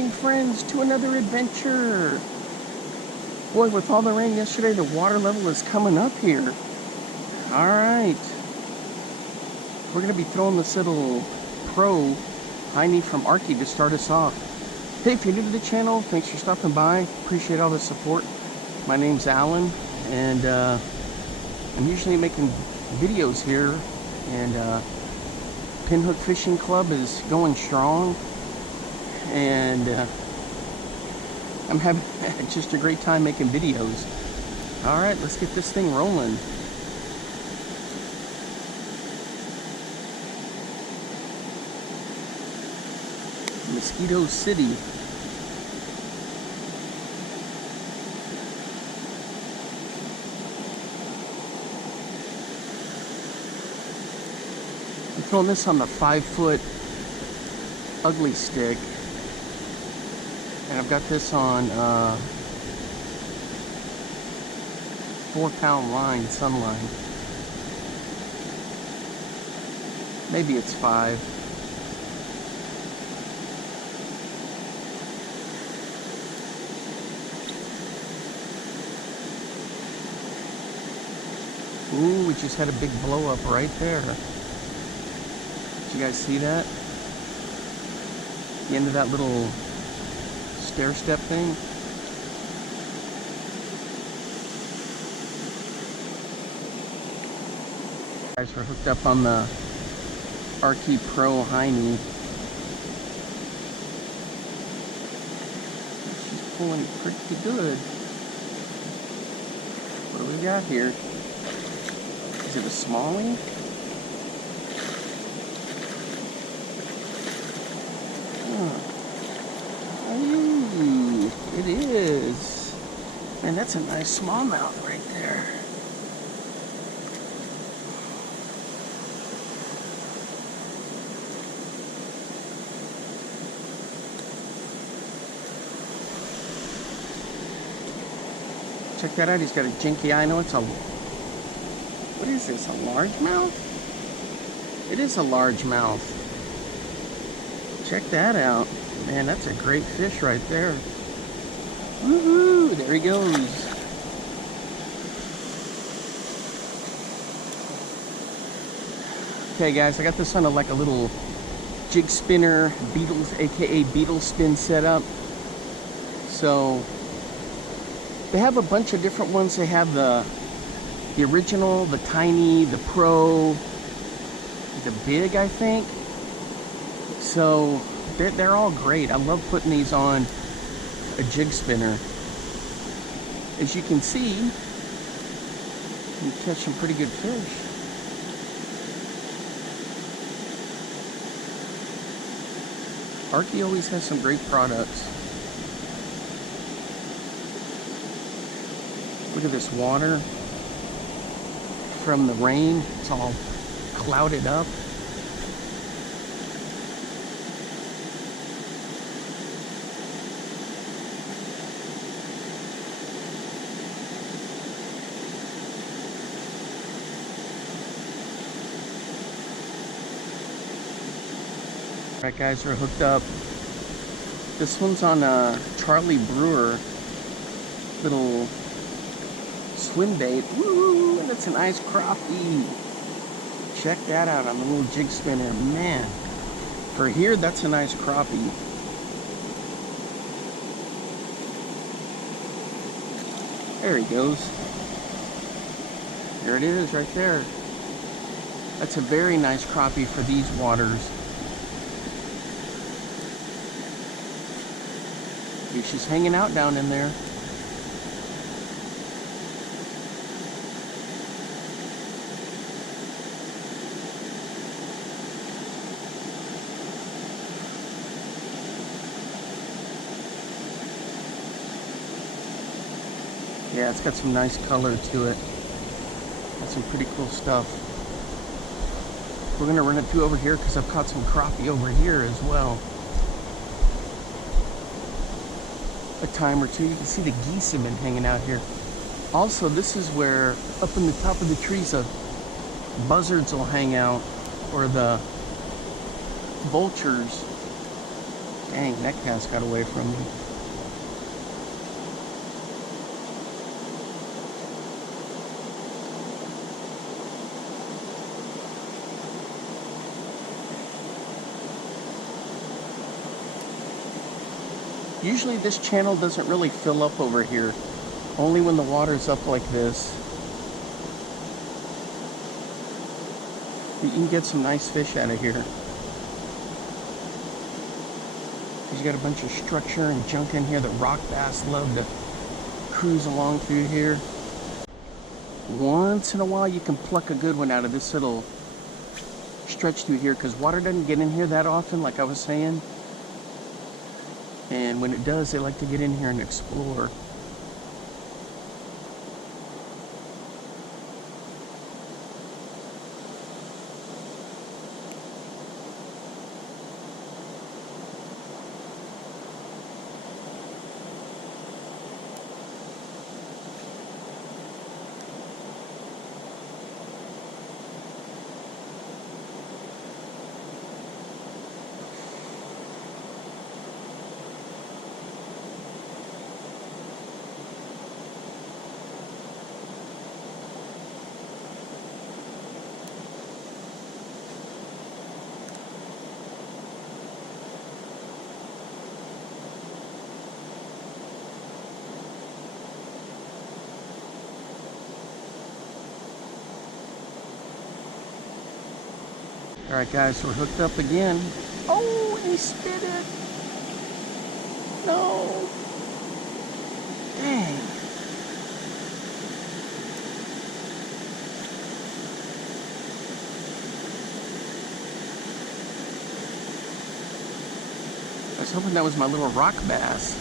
fishing friends to another adventure. Boy, with all the rain yesterday, the water level is coming up here. All right. We're going to be throwing this little pro hiney from Arky to start us off. Hey, if you're new to the channel, thanks for stopping by. Appreciate all the support. My name's Alan, and I'm usually making videos here, and Pinhook Fishing Club is going strong, and I'm having just a great time making videos. All right, let's get this thing rolling. Mosquito City. I'm throwing this on the 5-foot ugly stick, and I've got this on 4-pound line, Sunline. Maybe it's 5. Ooh, we just had a big blow up right there. Did you guys see that? The end of that little stair step thing. Guys, we're hooked up on the Arky Pro hiney. She's pulling pretty good. What do we got here? Is it a smallie? Ooh, it is. Man, that's a nice smallmouth right there. Check that out. He's got a jinky eye. I know it's a... What is this, a largemouth? It is a largemouth. Check that out. Man, that's a great fish right there. Woohoo! There he goes. Okay, guys, I got this on like a little jig spinner, Beetles, aka Beetle Spin setup. So they have a bunch of different ones. They have the original, the tiny, the pro, the big, I think. So they're all great. I love putting these on a jig spinner. As you can see, you catch some pretty good fish. Arky always has some great products. Look at this water from the rain. It's all clouded up. Alright guys, we're hooked up. This one's on a Charlie Brewer little swim bait. Woo! And it's a nice crappie. Check that out on the little jig spinner. Man, for here, that's a nice crappie. There he goes. There it is right there. That's a very nice crappie for these waters. She's hanging out down in there. Yeah, it's got some nice color to it. Got some pretty cool stuff. We're gonna run it through over here because I've caught some crappie over here as well. A time or two. You can see the geese have been hanging out here. Also, this is where up in the top of the trees buzzards will hang out, or the vultures. Dang, that cast got away from me. Usually this channel doesn't really fill up over here. Only when the water's up like this. You can get some nice fish out of here. You got a bunch of structure and junk in here. The rock bass love to cruise along through here. Once in a while you can pluck a good one out of this little stretch through here, because water doesn't get in here that often, like I was saying. And when it does, they like to get in here and explore. Alright guys, so we're hooked up again. Oh, he spit it. No. Dang. I was hoping that was my little rock bass.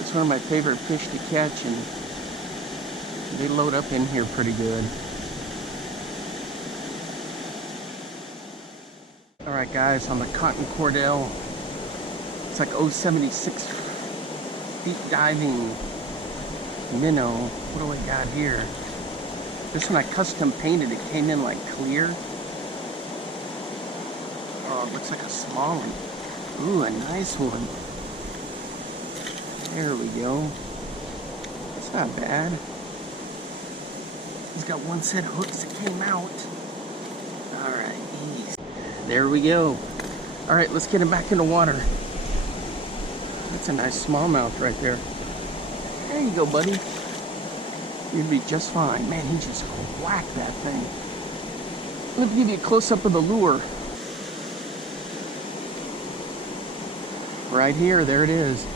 It's one of my favorite fish to catch, and they load up in here pretty good. Alright guys, on the cotton Cordell, it's like 076 deep diving minnow. What do I got here? This one I custom painted. It came in like clear. Oh, it looks like a small one. Ooh, a nice one. There we go. That's not bad. He's got one set of hooks that came out. Alright, easy. There we go. Alright, let's get him back in the water. That's a nice smallmouth right there. There you go, buddy. You'd be just fine. Man, he just whacked that thing. Let me give you a close-up of the lure. Right here, there it is.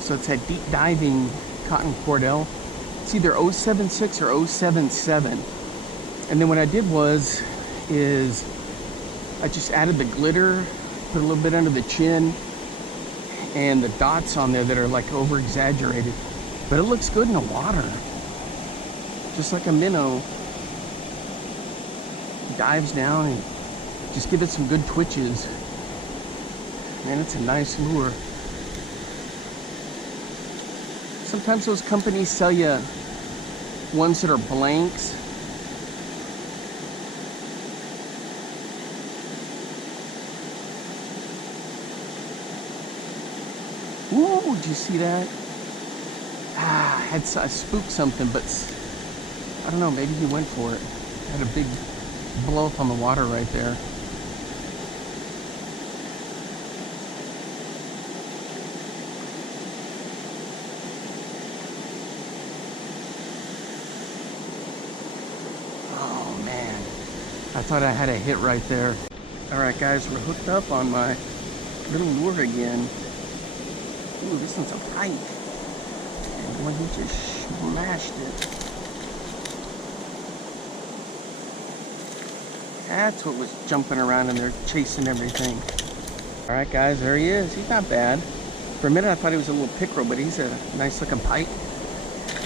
So it's that deep diving cotton Cordell. It's either 076 or 077. And then what I did is I just added the glitter, put a little bit under the chin, and the dots on there that are like over exaggerated. But it looks good in the water. Just like a minnow. Dives down and just give it some good twitches. Man, it's a nice lure. Sometimes those companies sell you ones that are blanks. Ooh, did you see that? I spooked something, but I don't know, maybe he went for it. Had a big blow up on the water right there. Oh man, I thought I had a hit right there. Alright guys, we're hooked up on my little lure again. Ooh, this one's a pike. And one, he just smashed it. That's what was jumping around in there, chasing everything. Alright guys, there he is. He's not bad. For a minute I thought he was a little pickerel, but he's a nice looking pike.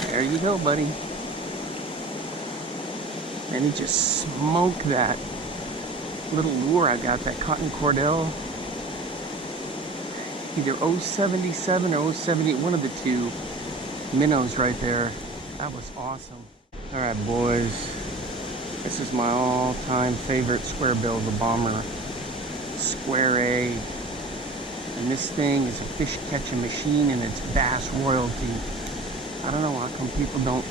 There you go, buddy. And he just smoked that little lure I got, that cotton Cordell. Either 077 or 078, one of the two minnows right there. That was awesome. Alright boys, this is my all-time favorite square bill, the bomber. Square A. And this thing is a fish catching machine and it's vast royalty. I don't know how come people don't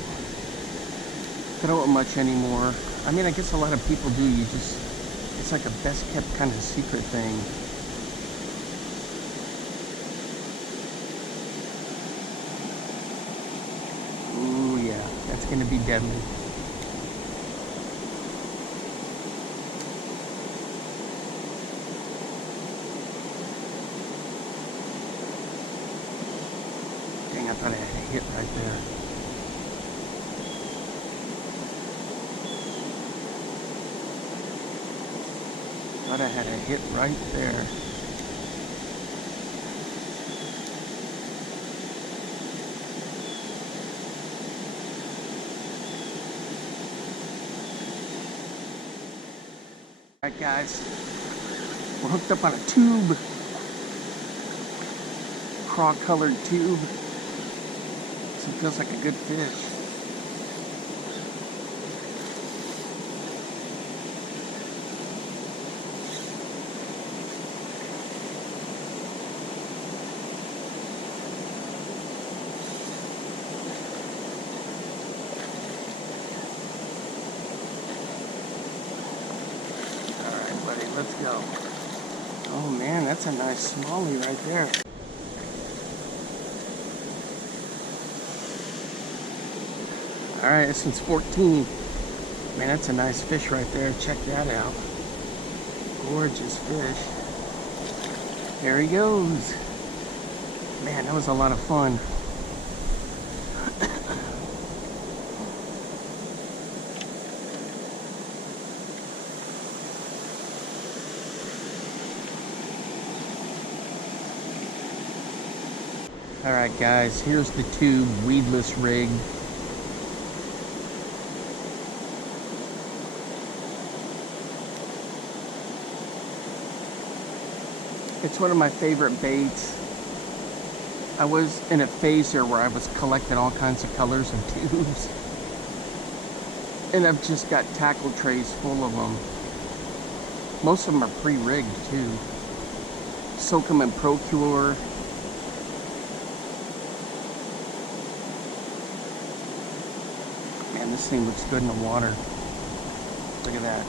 throw it much anymore. I mean, I guess a lot of people do. It's like a best kept kind of secret thing. Ooh, yeah, that's gonna be deadly. Dang, I thought I had a hit right there. Thought I had a hit right there. Alright guys, we're hooked up on a tube. Craw colored tube. So it feels like a good fish. Let's go. Oh man, that's a nice smallie right there. Alright, this one's 14. Man, that's a nice fish right there. Check that out. Gorgeous fish. There he goes. Man, that was a lot of fun. Alright guys, here's the tube, weedless rig. It's one of my favorite baits. I was in a phase there where I was collecting all kinds of colors of tubes. And I've just got tackle trays full of them. Most of them are pre-rigged too. Soak them in Procure. Man, this thing looks good in the water. Look at that.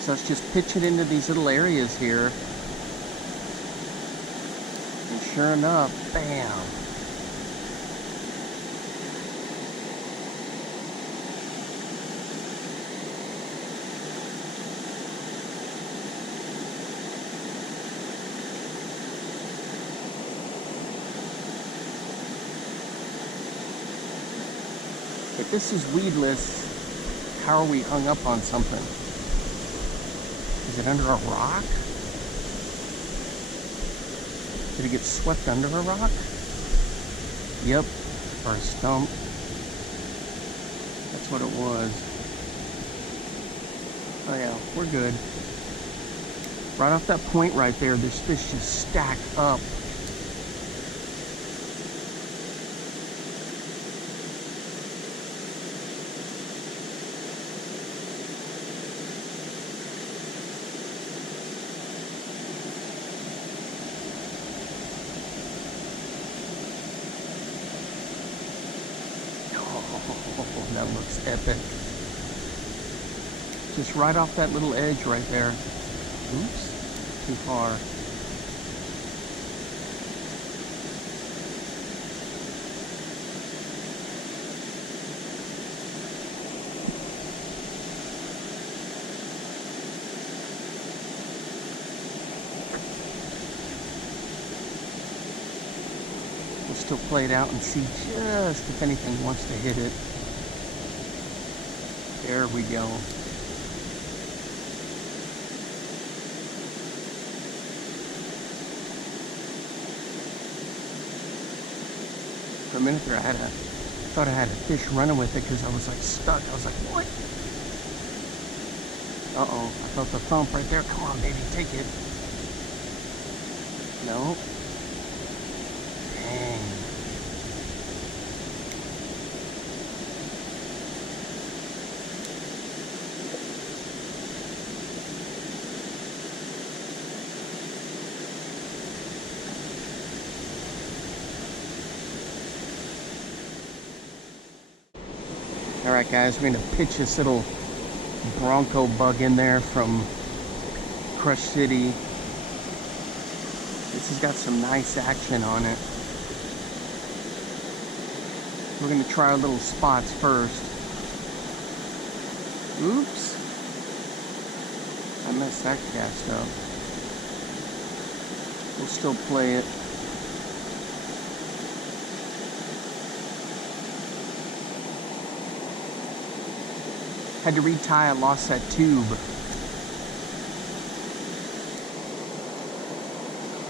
So let's just pitch it into these little areas here. And sure enough, bam. If this is weedless, how are we hung up on something? Is it under a rock? Did it get swept under a rock? Yep, or a stump. That's what it was. Oh yeah, we're good. Right off that point right there, this fish just stacked up. Oh, that looks epic. Just right off that little edge right there. Oops, too far. We'll still play it out and see just if anything wants to hit it. There we go. For a minute there, I thought I had a fish running with it because I was like stuck. I was like, what? Uh-oh, I felt the thump right there. Come on, baby, take it. No. Dang. Alright guys, we're going to pitch this little Bronco bug in there from CrushCity. This has got some nice action on it. We're going to try our little spots first. Oops. I messed that cast up. We'll still play it. Had to retie, I lost that tube.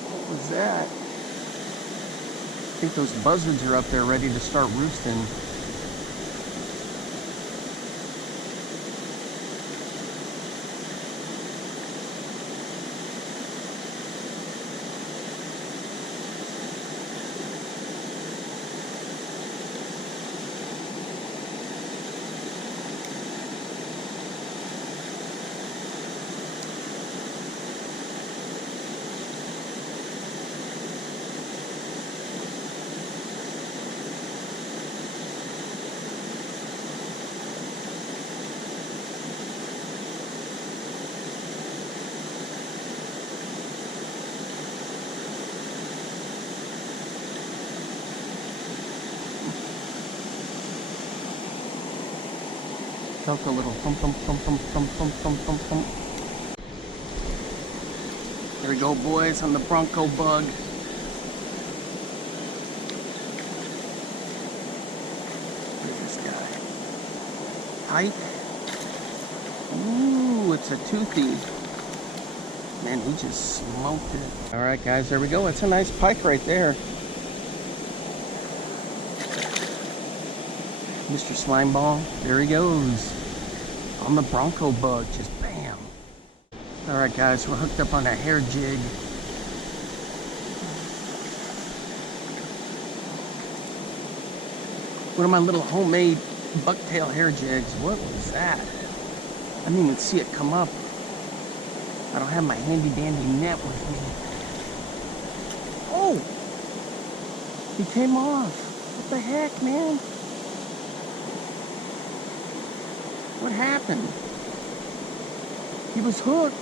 What was that? I think those buzzards are up there ready to start roosting. Felt a little thump, thump, thump, thump, thump, thump, thump, thump, thump. There we go, boys, on the Bronco bug. Look at this guy. Pike. Ooh, it's a toothy. Man, he just smoked it. All right, guys, there we go. It's a nice pike right there. Mr. Slimeball, there he goes. On the Bronco bug, just bam. Alright guys, we're hooked up on a hair jig. One of my little homemade bucktail hair jigs. What was that? I didn't even see it come up. I don't have my handy dandy net with me. Oh! He came off. What the heck, man? What happened? He was hooked.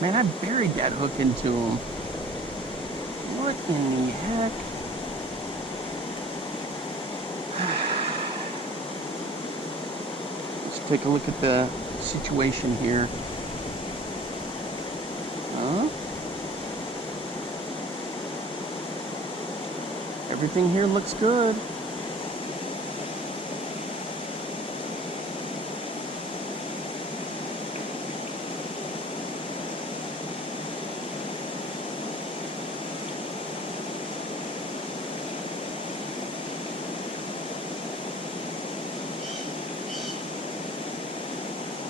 Man, I buried that hook into him. What in the heck? Let's take a look at the situation here. Huh? Everything here looks good.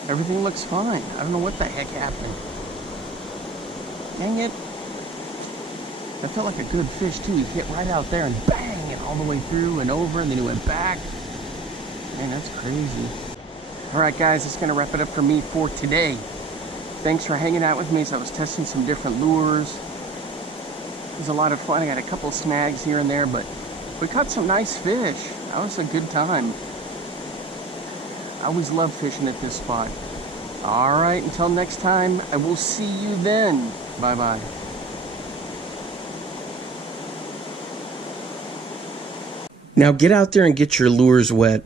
Everything looks fine. I don't know what the heck happened. Dang it. That felt like a good fish too. He hit right out there and bang, and all the way through and over, and then he went back. Man, that's crazy. Alright guys, that's going to wrap it up for me for today. Thanks for hanging out with me as I was testing some different lures. It was a lot of fun. I got a couple snags here and there, but we caught some nice fish. That was a good time. I always love fishing at this spot. Alright, until next time, I will see you then. Bye-bye. Now get out there and get your lures wet.